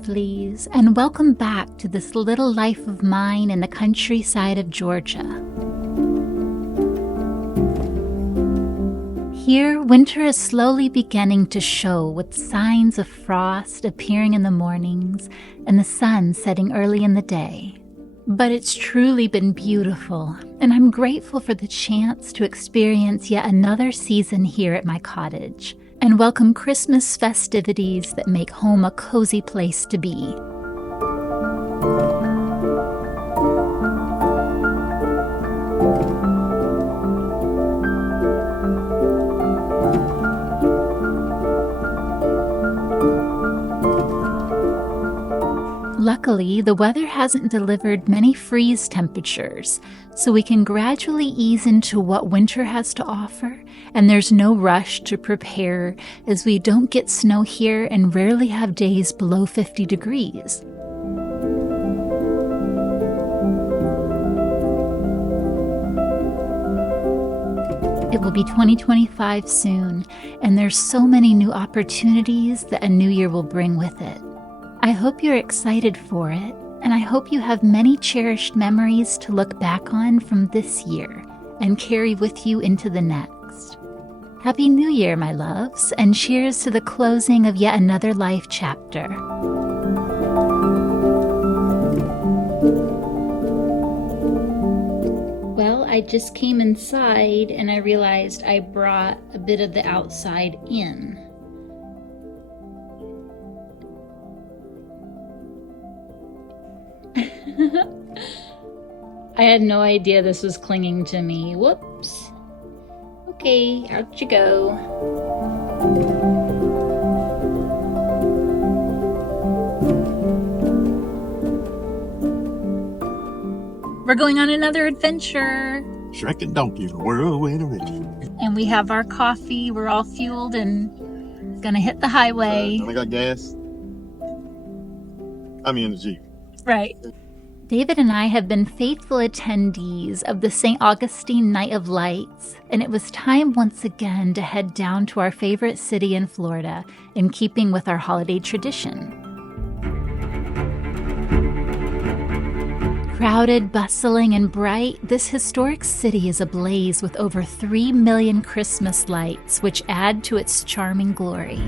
lovelies, and welcome back to this little life of mine in the countryside of Georgia. Here, winter is slowly beginning to show with signs of frost appearing in the mornings and the sun setting early in the day. But it's truly been beautiful, and I'm grateful for the chance to experience yet another season here at my cottage and welcome Christmas festivities that make home a cozy place to be. Luckily, the weather hasn't delivered many freeze temperatures, so we can gradually ease into what winter has to offer, and there's no rush to prepare as we don't get snow here and rarely have days below 50 degrees. It will be 2025 soon, and there's so many new opportunities that a new year will bring with it. I hope you're excited for it, and I hope you have many cherished memories to look back on from this year and carry with you into the next. Happy New Year, my loves, and cheers to the closing of yet another life chapter. Well, I just came inside and I realized I brought a bit of the outside in. I had no idea this was clinging to me. Whoops. Okay, out you go. We're going on another adventure. Shrek and Donkey, the whirlwind adventure. And we have our coffee. We're all fueled and gonna hit the highway. I got gas. I'm in the Jeep. Right. David and I have been faithful attendees of the St. Augustine Night of Lights, and it was time once again to head down to our favorite city in Florida, in keeping with our holiday tradition. Crowded, bustling, and bright, this historic city is ablaze with over 3 million Christmas lights, which add to its charming glory.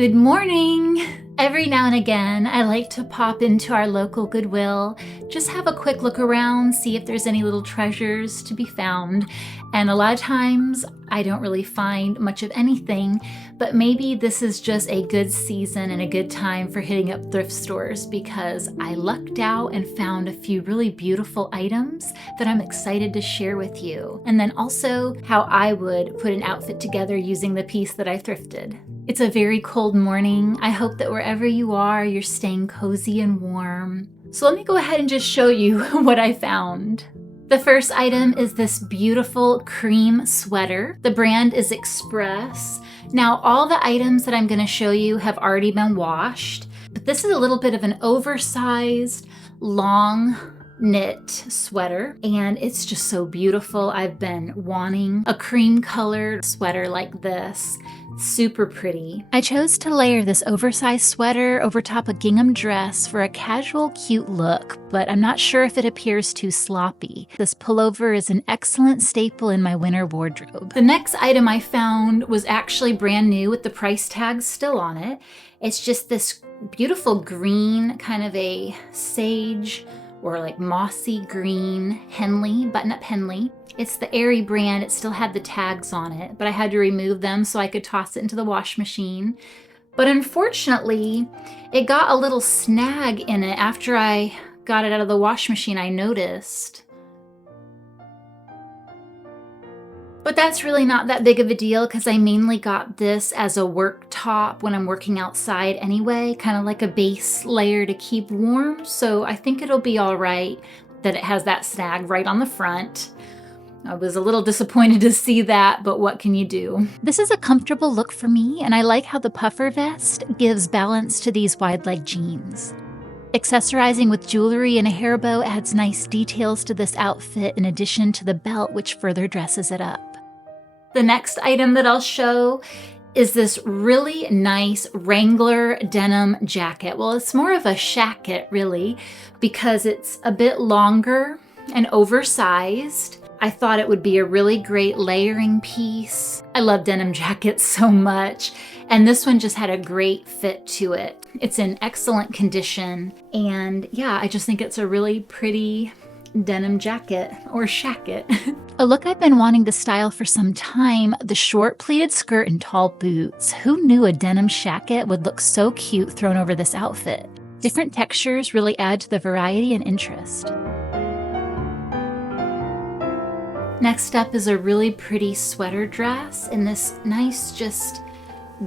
Good morning! Every now and again, I like to pop into our local Goodwill, just have a quick look around, see if there's any little treasures to be found. And a lot of times, I don't really find much of anything, but maybe this is just a good season and a good time for hitting up thrift stores because I lucked out and found a few really beautiful items that I'm excited to share with you. And then also how I would put an outfit together using the piece that I thrifted. It's a very cold morning. I hope that wherever you are, you're staying cozy and warm. So let me go ahead and just show you what I found. The first item is this beautiful cream sweater. The brand is Express. Now, all the items that I'm going to show you have already been washed, but this is a little bit of an oversized, long knit sweater, and it's just so beautiful. I've been wanting a cream colored sweater like this. Super pretty. I chose to layer this oversized sweater over top a gingham dress for a casual, cute look, but I'm not sure if it appears too sloppy. This pullover is an excellent staple in my winter wardrobe. The next item I found was actually brand new with the price tag still on it. It's just this beautiful green, kind of a sage or like mossy green Henley, button-up Henley. It's the Aerie brand. It still had the tags on it, but I had to remove them so I could toss it into the wash machine. But unfortunately, it got a little snag in it after I got it out of the wash machine, I noticed. But that's really not that big of a deal because I mainly got this as a work top when I'm working outside anyway, kind of like a base layer to keep warm. So I think it'll be all right that it has that snag right on the front. I was a little disappointed to see that, but what can you do? This is a comfortable look for me, and I like how the puffer vest gives balance to these wide leg jeans. Accessorizing with jewelry and a hair bow adds nice details to this outfit in addition to the belt, which further dresses it up. The next item that I'll show is this really nice Wrangler denim jacket. Well, it's more of a shacket, really, because it's a bit longer and oversized. I thought it would be a really great layering piece. I love denim jackets so much, and this one just had a great fit to it. It's in excellent condition, and yeah, I just think it's a really pretty denim jacket or shacket. A look I've been wanting to style for some time, the short pleated skirt and tall boots. Who knew a denim shacket would look so cute thrown over this outfit? Different textures really add to the variety and interest. Next up is a really pretty sweater dress in this nice, just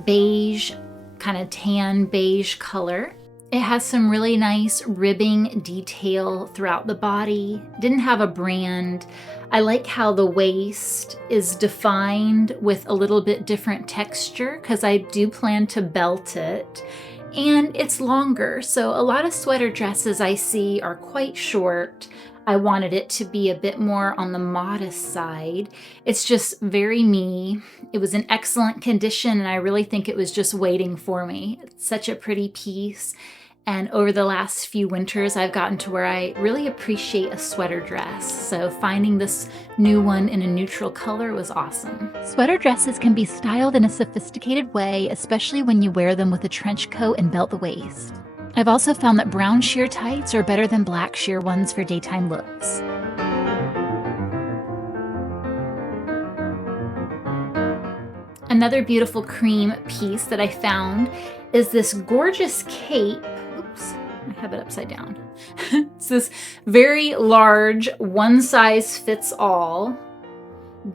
beige, kind of tan beige color. It has some really nice ribbing detail throughout the body. Didn't have a brand. I like how the waist is defined with a little bit different texture because I do plan to belt it. And it's longer, so a lot of sweater dresses I see are quite short. I wanted it to be a bit more on the modest side. It's just very me. It was in excellent condition, and I really think it was just waiting for me. It's such a pretty piece. And over the last few winters, I've gotten to where I really appreciate a sweater dress. So finding this new one in a neutral color was awesome. Sweater dresses can be styled in a sophisticated way, especially when you wear them with a trench coat and belt the waist. I've also found that brown sheer tights are better than black sheer ones for daytime looks. Another beautiful cream piece that I found is this gorgeous cape. Oops, I have it upside down. It's this very large, one size fits all,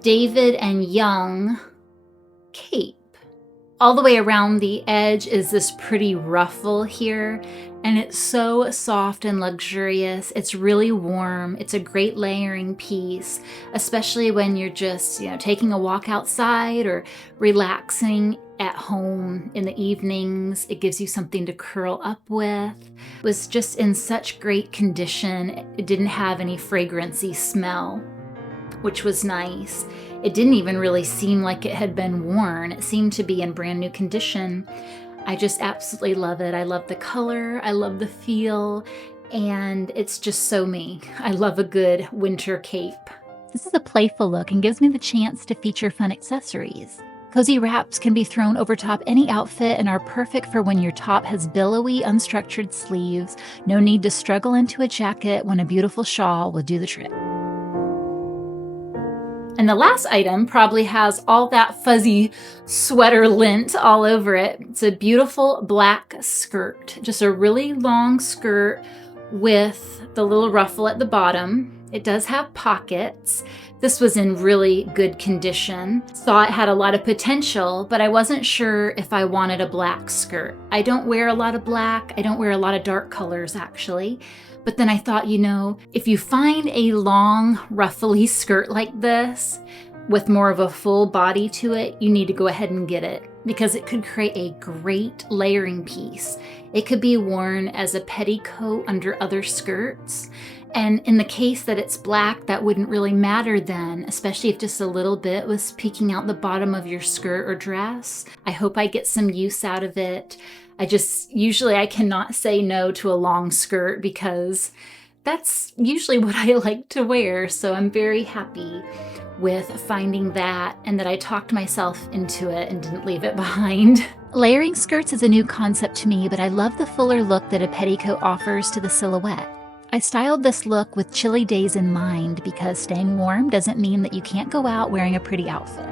David and Young cape. All the way around the edge is this pretty ruffle here, and it's so soft and luxurious. It's really warm. It's a great layering piece, especially when you're just, taking a walk outside or relaxing at home in the evenings. It gives you something to curl up with. It was just in such great condition. It didn't have any fragrancy smell, which was nice. It didn't even really seem like it had been worn. It seemed to be in brand new condition. I just absolutely love it. I love the color, I love the feel, and it's just so me. I love a good winter cape. This is a playful look and gives me the chance to feature fun accessories. Cozy wraps can be thrown over top any outfit and are perfect for when your top has billowy, unstructured sleeves. No need to struggle into a jacket when a beautiful shawl will do the trick. And the last item probably has all that fuzzy sweater lint all over it. It's a beautiful black skirt, just a really long skirt with the little ruffle at the bottom. It does have pockets. This was in really good condition. Saw it had a lot of potential, but I wasn't sure if I wanted a black skirt. I don't wear a lot of black. I don't wear a lot of dark colors, actually. But then I thought, if you find a long, ruffly skirt like this with more of a full body to it, you need to go ahead and get it because it could create a great layering piece. It could be worn as a petticoat under other skirts. And in the case that it's black, that wouldn't really matter then, especially if just a little bit was peeking out the bottom of your skirt or dress. I hope I get some use out of it. Usually I cannot say no to a long skirt because that's usually what I like to wear. So I'm very happy with finding that and that I talked myself into it and didn't leave it behind. Layering skirts is a new concept to me, but I love the fuller look that a petticoat offers to the silhouette. I styled this look with chilly days in mind because staying warm doesn't mean that you can't go out wearing a pretty outfit.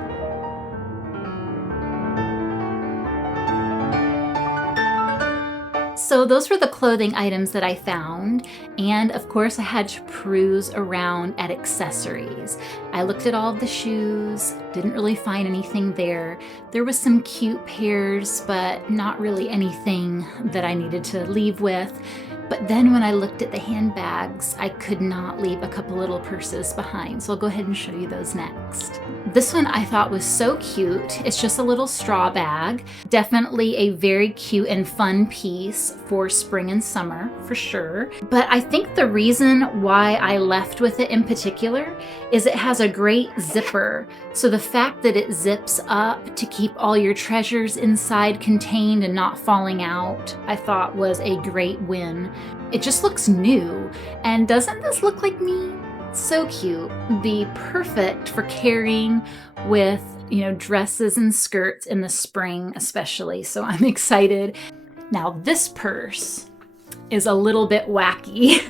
So those were the clothing items that I found. And of course I had to peruse around at accessories. I looked at all of the shoes, didn't really find anything there. There was some cute pairs, but not really anything that I needed to leave with. But then when I looked at the handbags, I could not leave a couple little purses behind. So I'll go ahead and show you those next. This one I thought was so cute. It's just a little straw bag. Definitely a very cute and fun piece for spring and summer, for sure. But I think the reason why I left with it in particular is it has a great zipper. So the fact that it zips up to keep all your treasures inside contained and not falling out, I thought was a great win. It just looks new. And doesn't this look like me? So cute. Be perfect for carrying with, dresses and skirts in the spring especially. So I'm excited. Now this purse is a little bit wacky.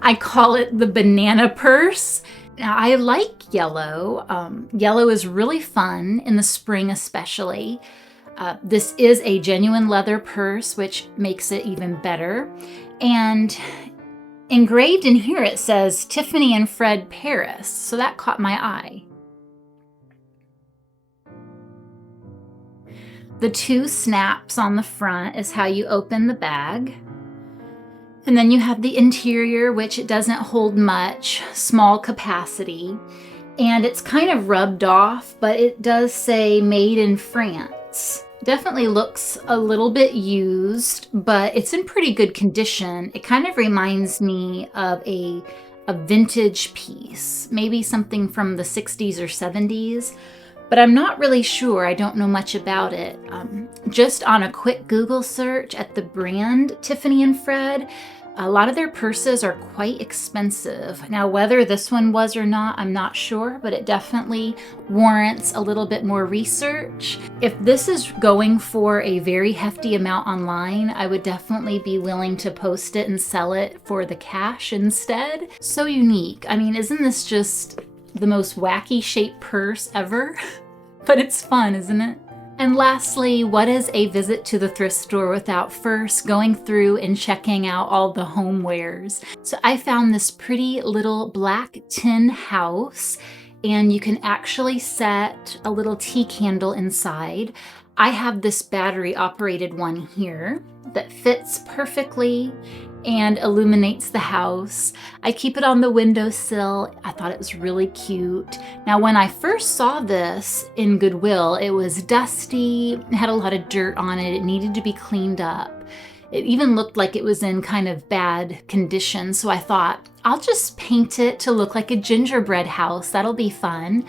I call it the banana purse. Now I like yellow. Yellow is really fun in the spring especially. This is a genuine leather purse, which makes it even better. And engraved in here it says Tiffany and Fred Paris, so that caught my eye. The two snaps on the front is how you open the bag. And then you have the interior, which it doesn't hold much, small capacity. And it's kind of rubbed off, but it does say made in France. Definitely looks a little bit used, but it's in pretty good condition. It kind of reminds me of a vintage piece, maybe something from the 60s or 70s, but I'm not really sure. I don't know much about it. Just on a quick Google search at the brand Tiffany and Fred, a lot of their purses are quite expensive. Now, whether this one was or not, I'm not sure, but it definitely warrants a little bit more research. If this is going for a very hefty amount online, I would definitely be willing to post it and sell it for the cash instead. So unique. I mean, isn't this just the most wacky shaped purse ever? But it's fun, isn't it? And lastly, what is a visit to the thrift store without first going through and checking out all the homewares? So I found this pretty little black tin house, and you can actually set a little tea candle inside. I have this battery operated one here that fits perfectly and illuminates the house. I keep it on the windowsill. I thought it was really cute. Now, when I first saw this in Goodwill, it was dusty, it had a lot of dirt on it, it needed to be cleaned up. It even looked like it was in kind of bad condition, so I thought, I'll just paint it to look like a gingerbread house. That'll be fun.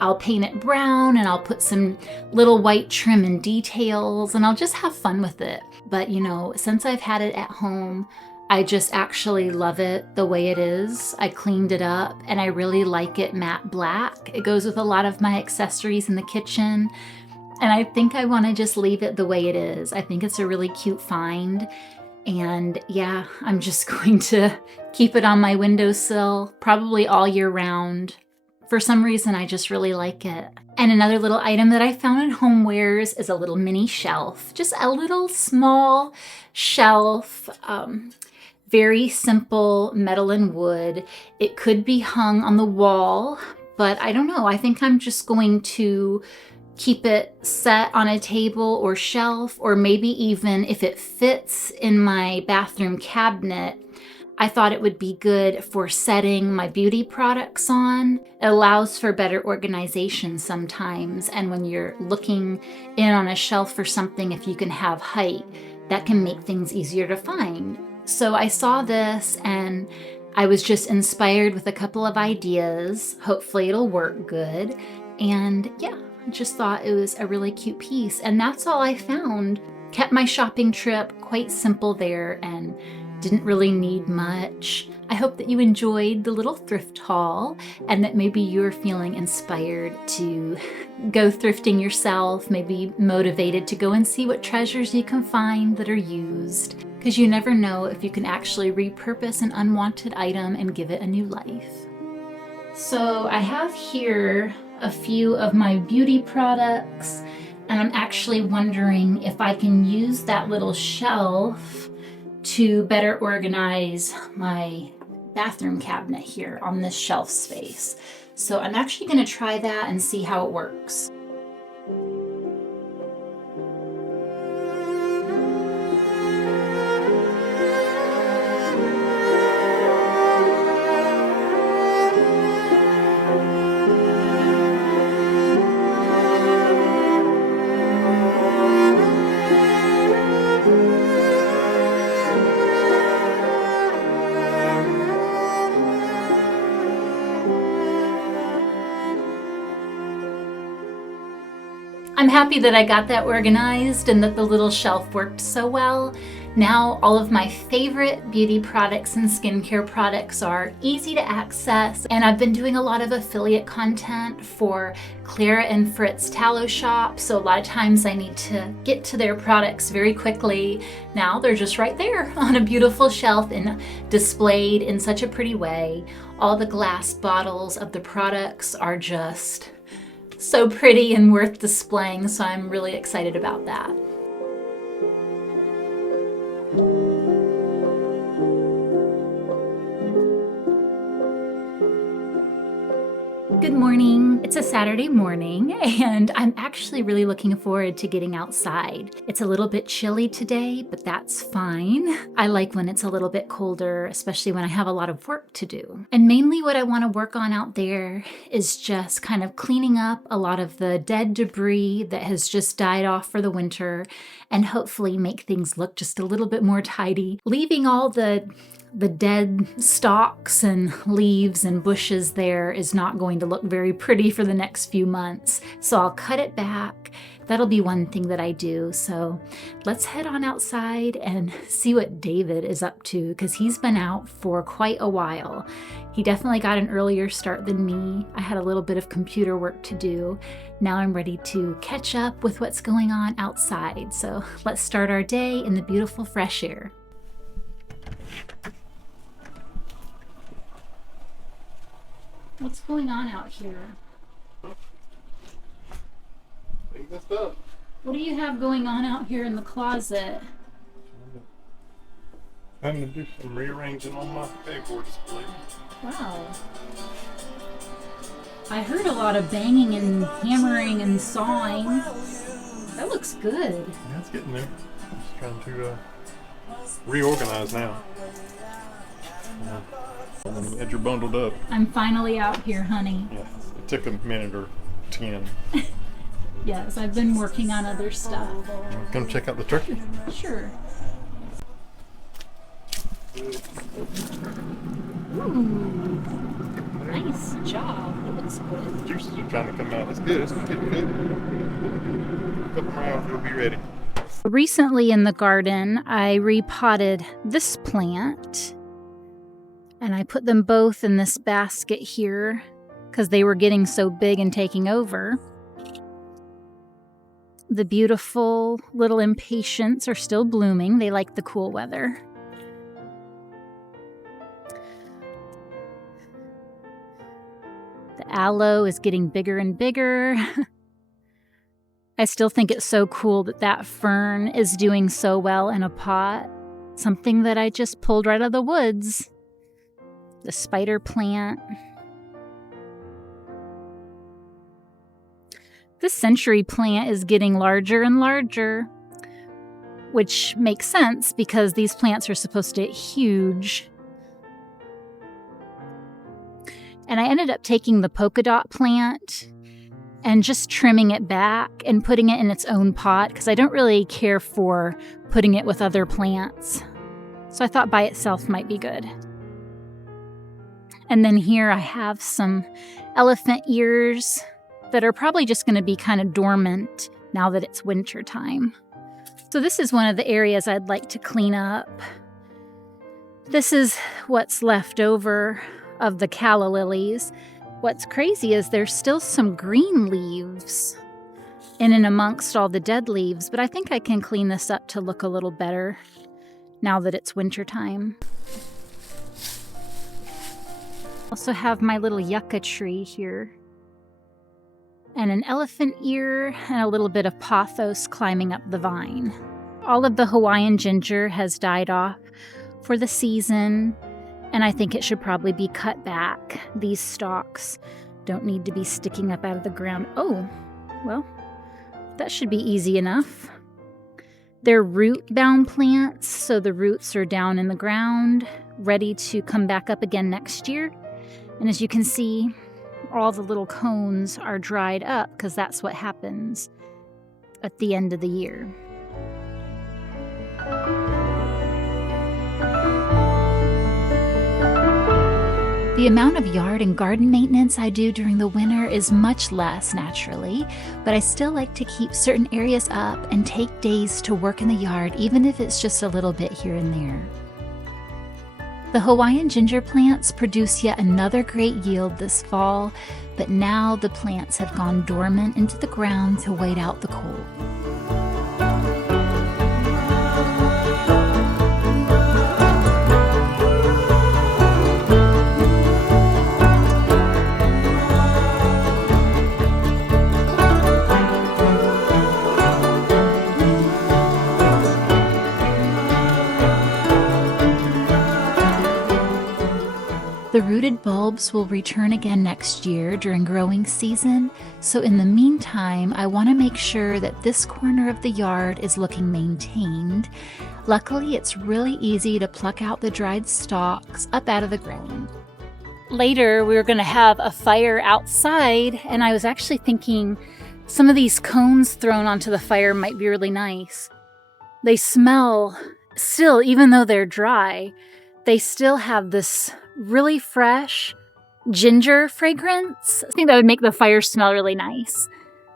I'll paint it brown and I'll put some little white trim and details and I'll just have fun with it. But since I've had it at home, I just actually love it the way it is. I cleaned it up and I really like it matte black. It goes with a lot of my accessories in the kitchen. And I think I want to just leave it the way it is. I think it's a really cute find. And yeah, I'm just going to keep it on my windowsill probably all year round. For some reason, I just really like it. And another little item that I found at Homewares is a little mini shelf. Just a little small shelf. Very simple metal and wood. It could be hung on the wall, but I don't know. I think I'm just going to keep it set on a table or shelf, or maybe even if it fits in my bathroom cabinet, I thought it would be good for setting my beauty products on. It allows for better organization sometimes, and when you're looking in on a shelf for something, if you can have height, that can make things easier to find. So I saw this and I was just inspired with a couple of ideas. Hopefully it'll work good. And yeah, I just thought it was a really cute piece. And that's all I found. Kept my shopping trip quite simple there and didn't really need much. I hope that you enjoyed the little thrift haul and that maybe you're feeling inspired to go thrifting yourself, maybe motivated to go and see what treasures you can find that are used. Because you never know if you can actually repurpose an unwanted item and give it a new life. So I have here a few of my beauty products, and I'm actually wondering if I can use that little shelf to better organize my bathroom cabinet here on this shelf space. So I'm actually going to try that and see how it works. I'm happy that I got that organized and that the little shelf worked so well. Now all of my favorite beauty products and skincare products are easy to access, and I've been doing a lot of affiliate content for Clara and Fritz Tallow Shop, so a lot of times I need to get to their products very quickly. Now they're just right there on a beautiful shelf and displayed in such a pretty way. All the glass bottles of the products are just so pretty and worth displaying, so I'm really excited about that. Good morning. It's a Saturday morning and I'm actually really looking forward to getting outside. It's a little bit chilly today, but that's fine. I like when it's a little bit colder, especially when I have a lot of work to do. And mainly what I want to work on out there is just kind of cleaning up a lot of the dead debris that has just died off for the winter and hopefully make things look just a little bit more tidy, leaving all the dead stalks and leaves and bushes there is not going to look very pretty for the next few months. So I'll cut it back. That'll be one thing that I do. So let's head on outside and see what David is up to, because he's been out for quite a while. He definitely got an earlier start than me. I had a little bit of computer work to do. Now I'm ready to catch up with what's going on outside. So let's start our day in the beautiful fresh air. What's going on out here? What do you have going on out here in the closet? I'm going to do some rearranging on my pegboard display. Wow. I heard a lot of banging and hammering and sawing. That looks good. Yeah, it's getting there. I'm just trying to reorganize now. As you're bundled up. I'm finally out here, honey. Yeah, it took a minute or 10. Yes, I've been working on other stuff. Come check out the turkey? Sure. Ooh, nice job. It looks good. The juices are trying to come out. It's good. It's getting good. A couple rounds, we'll be ready. Recently in the garden, I repotted this plant. And I put them both in this basket here because they were getting so big and taking over. The beautiful little impatiens are still blooming. They like the cool weather. The aloe is getting bigger and bigger. I still think it's so cool that that fern is doing so well in a pot. Something that I just pulled right out of the woods. The spider plant. This century plant is getting larger and larger, which makes sense because these plants are supposed to get huge. And I ended up taking the polka dot plant and just trimming it back and putting it in its own pot because I don't really care for putting it with other plants. So I thought by itself might be good. And then here I have some elephant ears that are probably just going to be kind of dormant now that it's winter time. So this is one of the areas I'd like to clean up. This is what's left over of the calla lilies. What's crazy is there's still some green leaves in and amongst all the dead leaves, but I think I can clean this up to look a little better now that it's winter time. Also have my little yucca tree here, and an elephant ear and a little bit of pothos climbing up the vine. All of the Hawaiian ginger has died off for the season, and I think it should probably be cut back. These stalks don't need to be sticking up out of the ground. Oh, well, that should be easy enough. They're root-bound plants, so the roots are down in the ground, ready to come back up again next year. And as you can see, all the little cones are dried up because that's what happens at the end of the year. The amount of yard and garden maintenance I do during the winter is much less naturally, but I still like to keep certain areas up and take days to work in the yard, even if it's just a little bit here and there. The Hawaiian ginger plants produce yet another great yield this fall, but now the plants have gone dormant into the ground to wait out the cold. The rooted bulbs will return again next year during growing season, so in the meantime, I want to make sure that this corner of the yard is looking maintained. Luckily, it's really easy to pluck out the dried stalks up out of the ground. Later, we were going to have a fire outside, and I was actually thinking some of these cones thrown onto the fire might be really nice. They smell, still, even though they're dry, they still have this really fresh ginger fragrance. I think that would make the fire smell really nice.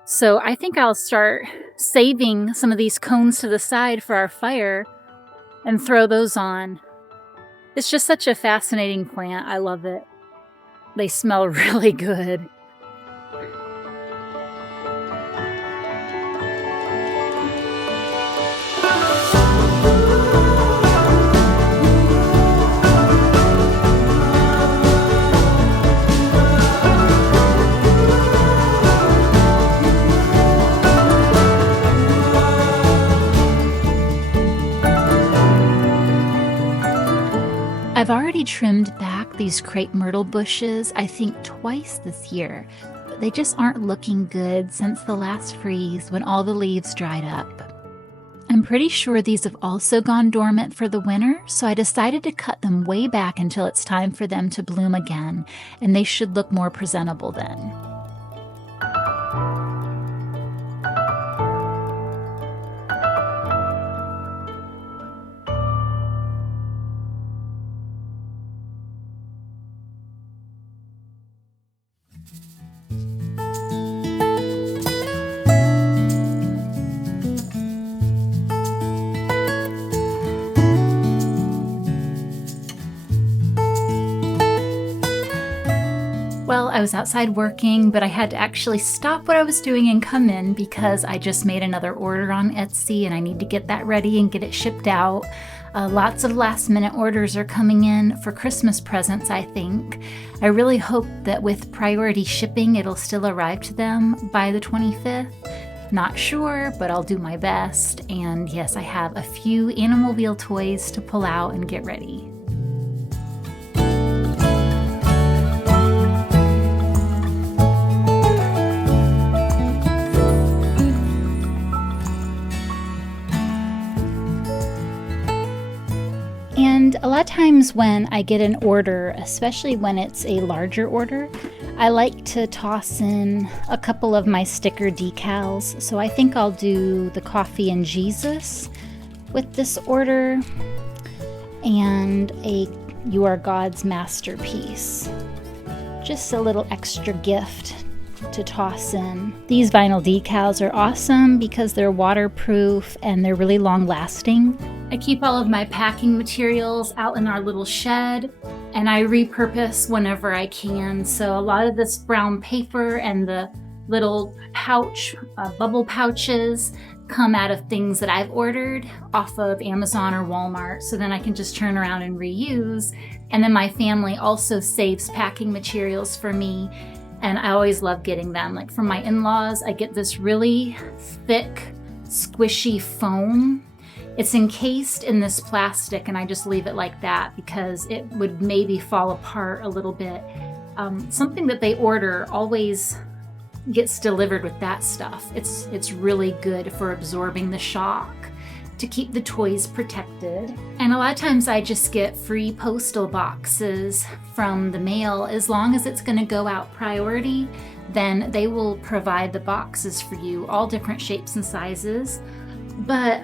So I think I'll start saving some of these cones to the side for our fire and throw those on. It's just such a fascinating plant. I love it. They smell really good. I've already trimmed back these crepe myrtle bushes, I think twice this year, but they just aren't looking good since the last freeze when all the leaves dried up. I'm pretty sure these have also gone dormant for the winter, so I decided to cut them way back until it's time for them to bloom again, and they should look more presentable then. I was outside working, but I had to actually stop what I was doing and come in because I just made another order on Etsy and I need to get that ready and get it shipped out. Lots of last minute orders are coming in for Christmas presents, I think. I really hope that with priority shipping, it'll still arrive to them by the 25th. Not sure, but I'll do my best. And yes, I have a few Animalville toys to pull out and get ready. And a lot of times when I get an order, especially when it's a larger order, I like to toss in a couple of my sticker decals. So I think I'll do the Coffee and Jesus with this order and a You Are God's Masterpiece. Just a little extra gift to toss in. These vinyl decals are awesome because they're waterproof and they're really long lasting. I keep all of my packing materials out in our little shed and I repurpose whenever I can. So a lot of this brown paper and the little pouch, bubble pouches come out of things that I've ordered off of Amazon or Walmart. So then I can just turn around and reuse. And then my family also saves packing materials for me. And I always love getting them. Like for my in-laws, I get this really thick, squishy foam. It's encased in this plastic and I just leave it like that because it would maybe fall apart a little bit. Something that they order always gets delivered with that stuff. It's really good for absorbing the shock to keep the toys protected. And a lot of times I just get free postal boxes from the mail. As long as it's gonna go out priority, then they will provide the boxes for you, all different shapes and sizes. But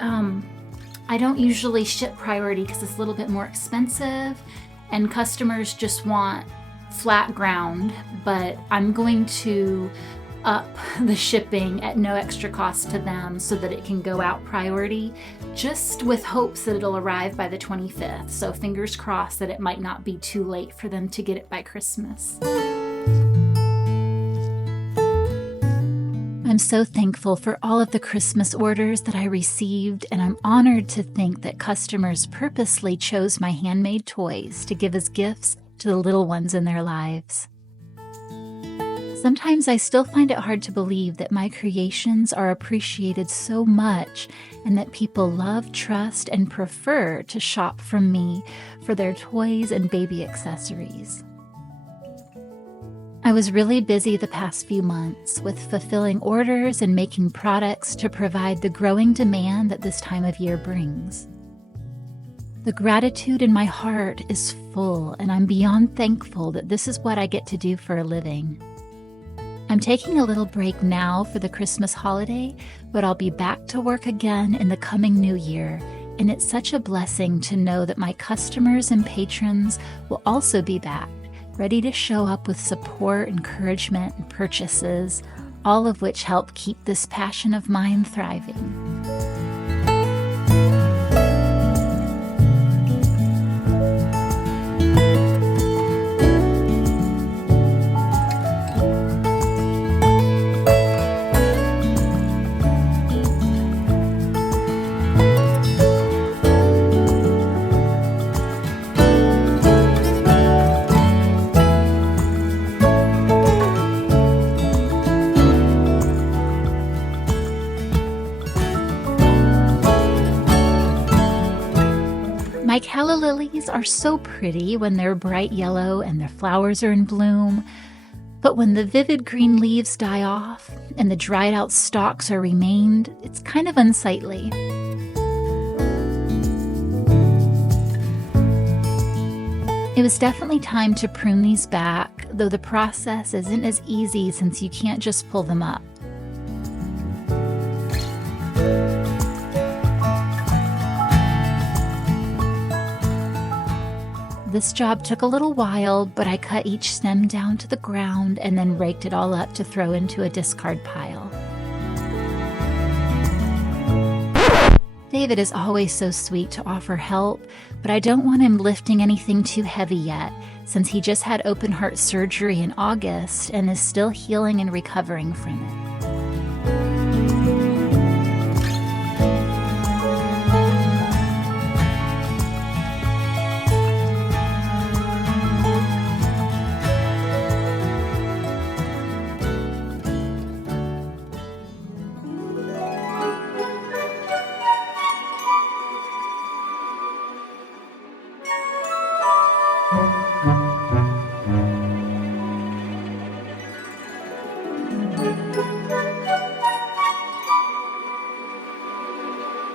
I don't usually ship priority because it's a little bit more expensive and customers just want flat ground, but I'm going to up the shipping at no extra cost to them so that it can go out priority, just with hopes that it'll arrive by the 25th. So fingers crossed that it might not be too late for them to get it by Christmas. I'm so thankful for all of the Christmas orders that I received, and I'm honored to think that customers purposely chose my handmade toys to give as gifts to the little ones in their lives. Sometimes I still find it hard to believe that my creations are appreciated so much and that people love, trust, and prefer to shop from me for their toys and baby accessories. I was really busy the past few months with fulfilling orders and making products to provide the growing demand that this time of year brings. The gratitude in my heart is full, and I'm beyond thankful that this is what I get to do for a living. I'm taking a little break now for the Christmas holiday, but I'll be back to work again in the coming new year, and it's such a blessing to know that my customers and patrons will also be back, ready to show up with support, encouragement, and purchases, all of which help keep this passion of mine thriving. My calla lilies are so pretty when they're bright yellow and their flowers are in bloom, but when the vivid green leaves die off and the dried out stalks are remained, it's kind of unsightly. It was definitely time to prune these back, though the process isn't as easy since you can't just pull them up. This job took a little while, but I cut each stem down to the ground and then raked it all up to throw into a discard pile. David is always so sweet to offer help, but I don't want him lifting anything too heavy yet, since he just had open heart surgery in August and is still healing and recovering from it.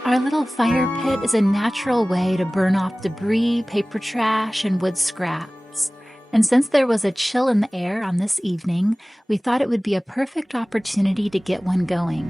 Our little fire pit is a natural way to burn off debris, paper trash, and wood scraps. And since there was a chill in the air on this evening, we thought it would be a perfect opportunity to get one going.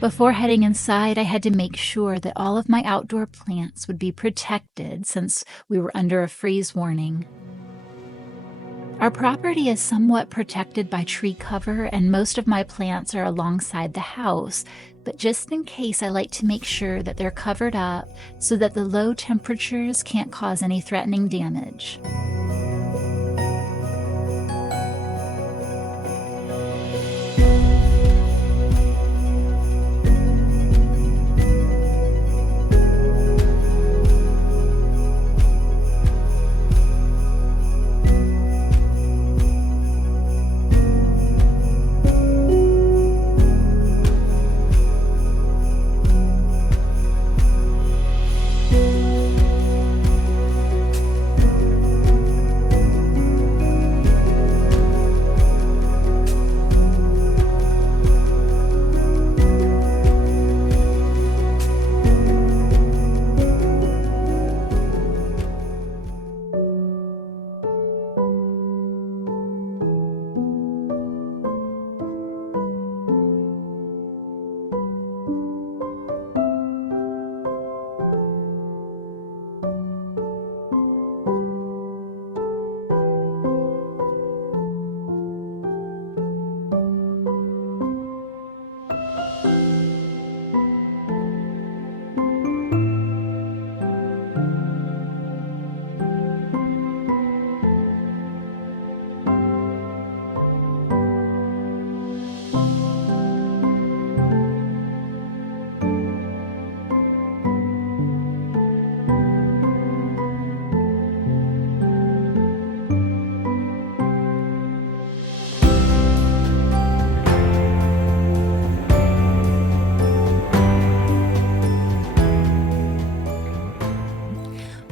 Before heading inside, I had to make sure that all of my outdoor plants would be protected since we were under a freeze warning. Our property is somewhat protected by tree cover, and most of my plants are alongside the house, but just in case, I like to make sure that they're covered up so that the low temperatures can't cause any threatening damage.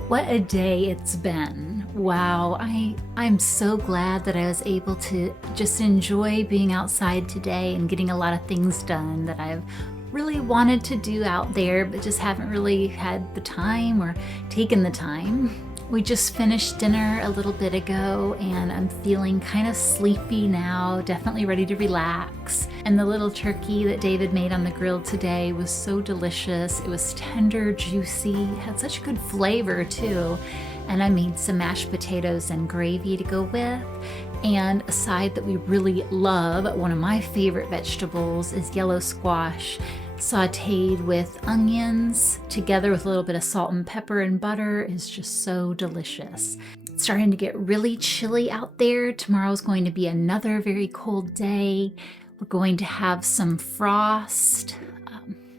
What a day it's been. Wow, I'm so glad that I was able to just enjoy being outside today and getting a lot of things done that I've really wanted to do out there, but just haven't really had the time or taken the time. We just finished dinner a little bit ago and I'm feeling kind of sleepy now, definitely ready to relax. And the little turkey that David made on the grill today was so delicious. It was tender, juicy, had such good flavor too. And I made some mashed potatoes and gravy to go with. And a side that we really love, one of my favorite vegetables, is yellow squash, sauteed with onions together with a little bit of salt and pepper and butter is just so delicious. It's starting to get really chilly out there. Tomorrow's going to be another very cold day. We're going to have some frost.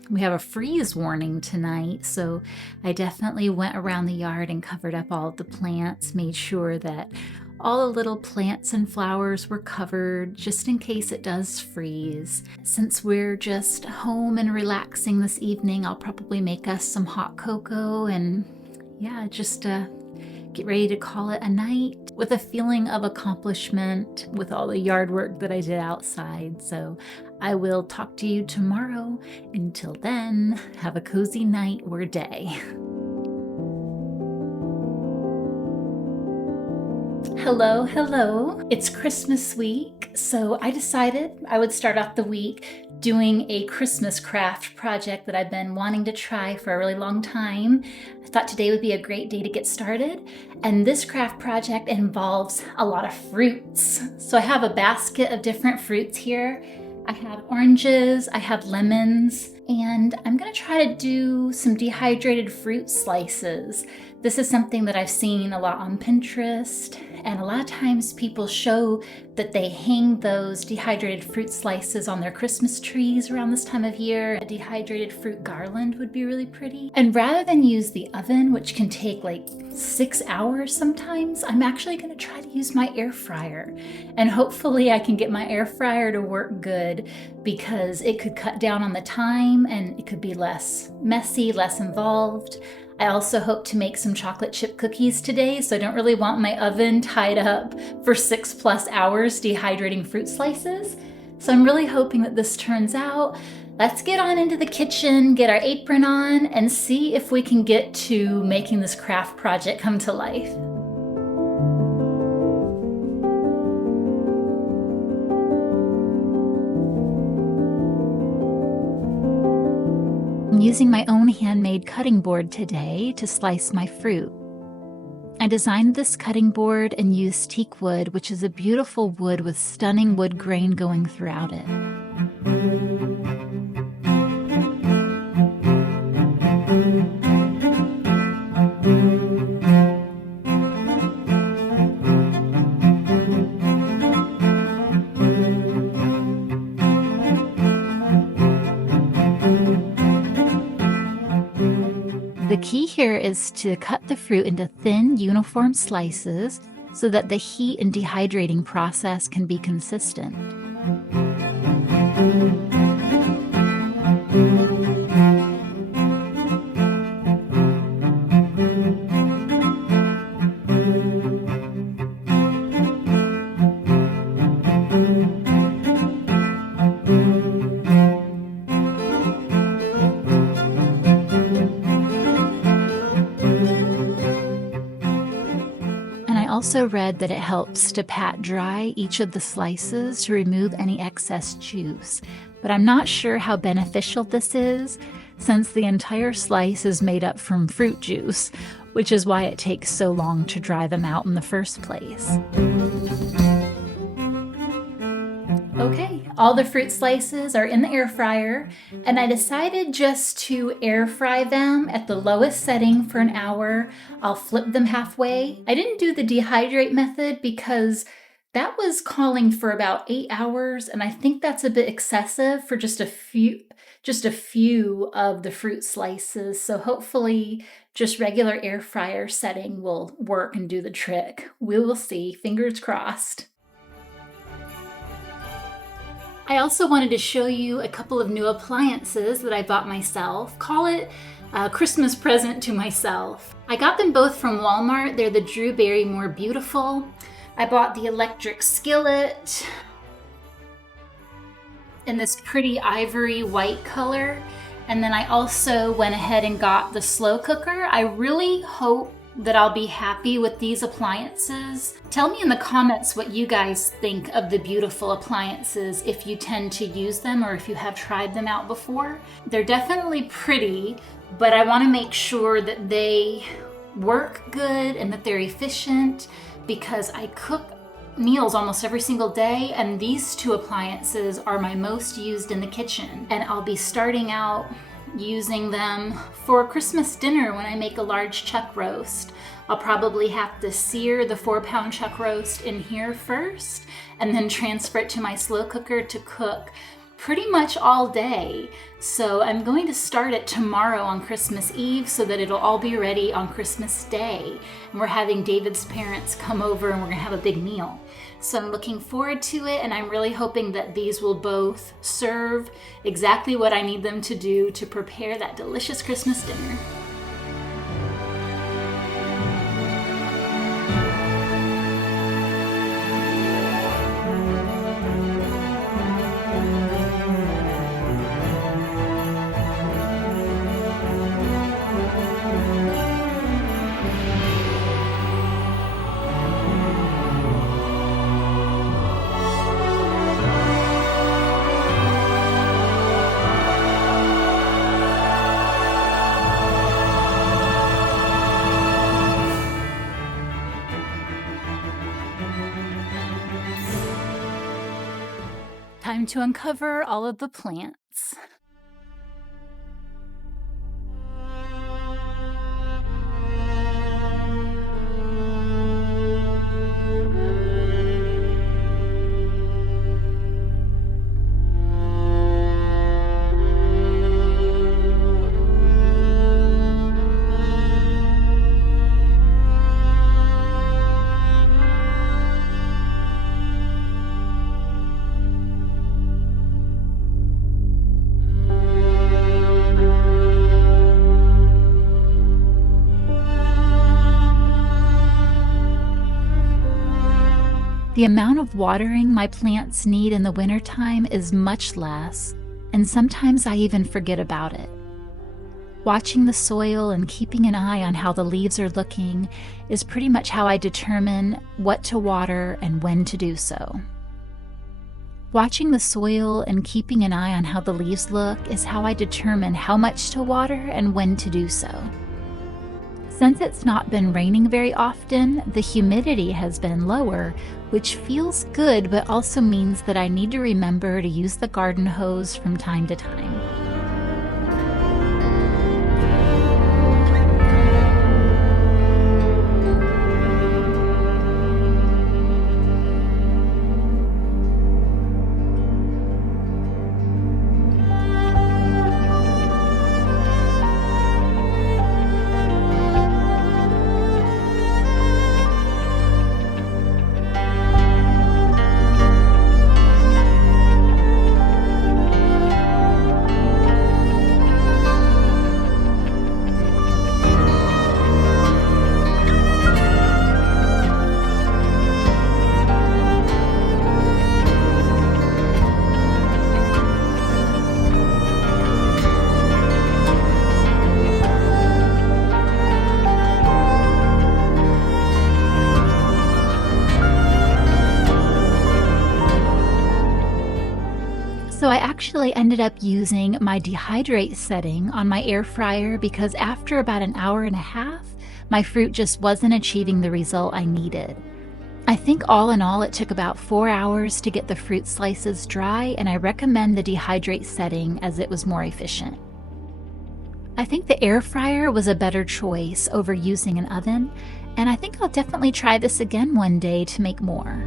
We have a freeze warning tonight, so I definitely went around the yard and covered up all of the plants, made sure that all the little plants and flowers were covered just in case it does freeze. Since we're just home and relaxing this evening, I'll probably make us some hot cocoa and just get ready to call it a night with a feeling of accomplishment with all the yard work that I did outside. So I will talk to you tomorrow. Until then, have a cozy night or day. Hello. It's Christmas week, so I decided I would start off the week doing a Christmas craft project that I've been wanting to try for a really long time. I thought today would be a great day to get started, and this craft project involves a lot of fruits. So I have a basket of different fruits here. I have oranges, I have lemons, and I'm gonna try to do some dehydrated fruit slices. This is something that I've seen a lot on Pinterest, and a lot of times people show that they hang those dehydrated fruit slices on their Christmas trees around this time of year. A dehydrated fruit garland would be really pretty. And rather than use the oven, which can take like 6 hours sometimes, I'm actually gonna try to use my air fryer. And hopefully I can get my air fryer to work good because it could cut down on the time and it could be less messy, less involved. I also hope to make some chocolate chip cookies today, so I don't really want my oven tied up for 6+ hours dehydrating fruit slices. So I'm really hoping that this turns out. Let's get on into the kitchen, get our apron on, and see if we can get to making this craft project come to life. I'm using my own handmade cutting board today to slice my fruit. I designed this cutting board and used teak wood, which is a beautiful wood with stunning wood grain going throughout it. The key here is to cut the fruit into thin, uniform slices so that the heat and dehydrating process can be consistent. I also read that it helps to pat dry each of the slices to remove any excess juice, but I'm not sure how beneficial this is since the entire slice is made up from fruit juice, which is why it takes so long to dry them out in the first place. Okay, all the fruit slices are in the air fryer, and I decided just to air fry them at the lowest setting for an hour. I'll flip them halfway. I didn't do the dehydrate method because that was calling for about 8 hours, and I think that's a bit excessive for just a few of the fruit slices. So hopefully just regular air fryer setting will work and do the trick. We will see, fingers crossed. I also wanted to show you a couple of new appliances that I bought myself. Call it a Christmas present to myself. I got them both from Walmart. They're the Drew Barrymore Beautiful. I bought the electric skillet. in this pretty ivory white color. And then I also went ahead and got the slow cooker. I really hope that I'll be happy with these appliances. Tell me in the comments what you guys think of the beautiful appliances, if you tend to use them or if you have tried them out before. They're definitely pretty, but I want to make sure that they work good and that they're efficient, because I cook meals almost every single day, and these two appliances are my most used in the kitchen, and I'll be starting out using them for Christmas dinner when I make a large chuck roast. I'll probably have to sear the 4-pound chuck roast in here first and then transfer it to my slow cooker to cook pretty much all day. So I'm going to start it tomorrow on Christmas Eve so that it'll all be ready on Christmas Day. And we're having David's parents come over and we're gonna have a big meal. So I'm looking forward to it, and I'm really hoping that these will both serve exactly what I need them to do to prepare that delicious Christmas dinner. Time to uncover all of the plants. The amount of watering my plants need in the wintertime is much less, and sometimes I even forget about it. Watching the soil and keeping an eye on how the leaves are looking is pretty much how I determine what to water and when to do so. Watching the soil and keeping an eye on how the leaves look is how I determine how much to water and when to do so. Since it's not been raining very often, the humidity has been lower, which feels good but also means that I need to remember to use the garden hose from time to time. So I actually ended up using my dehydrate setting on my air fryer because after about an hour and a half, my fruit just wasn't achieving the result I needed. I think all in all, it took about 4 hours to get the fruit slices dry, and I recommend the dehydrate setting as it was more efficient. I think the air fryer was a better choice over using an oven, and I think I'll definitely try this again one day to make more.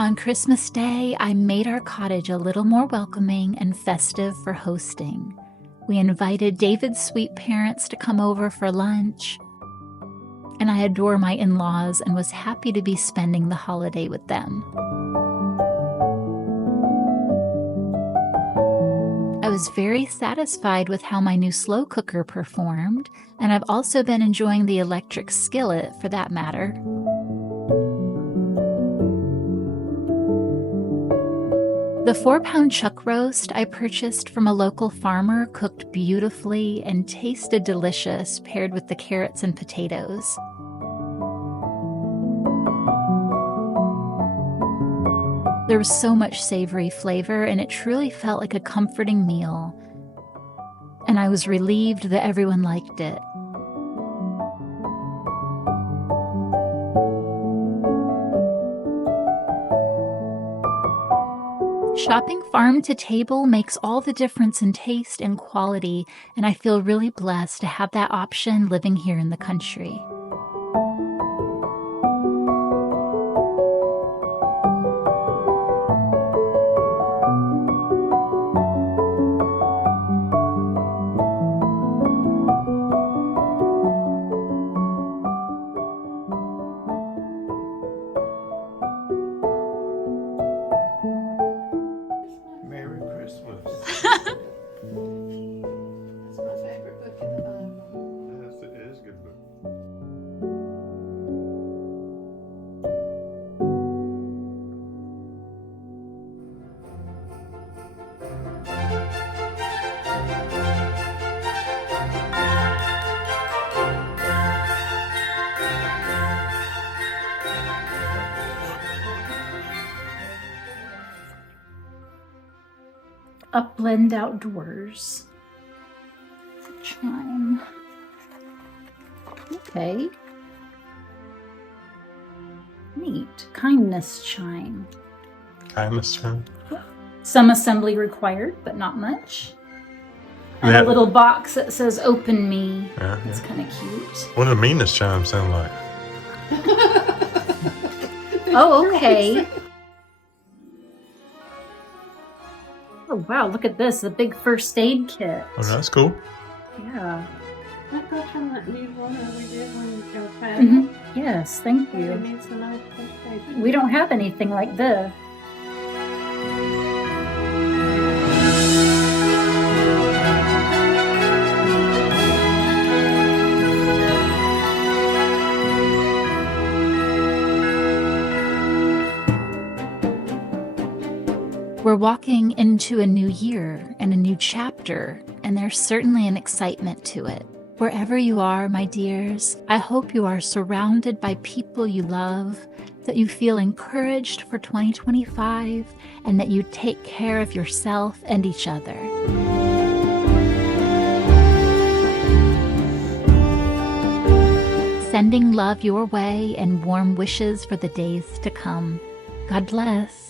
On Christmas Day, I made our cottage a little more welcoming and festive for hosting. We invited David's sweet parents to come over for lunch, and I adore my in-laws and was happy to be spending the holiday with them. I was very satisfied with how my new slow cooker performed, and I've also been enjoying the electric skillet for that matter. The 4-pound chuck roast I purchased from a local farmer cooked beautifully and tasted delicious paired with the carrots and potatoes. There was so much savory flavor, and it truly felt like a comforting meal, and I was relieved that everyone liked it. Shopping farm to table makes all the difference in taste and quality, and I feel really blessed to have that option living here in the country. Upland Outdoors. Chime. Okay. Neat. Kindness chime. Kindness chime. Some assembly required, but not much. And a little box that says "Open Me." Yeah, it's kind of cute. What do the meanest chime sound like? Oh, okay. Oh, wow, look at this. A big first aid kit. Oh, that's cool. Yeah. I got from that new one we did when it was bad. Yes, thank you. It needs another first aid. We don't have anything like this. We're walking into a new year and a new chapter, and there's certainly an excitement to it. Wherever you are, my dears, I hope you are surrounded by people you love, that you feel encouraged for 2025, and that you take care of yourself and each other. Sending love your way and warm wishes for the days to come. God bless.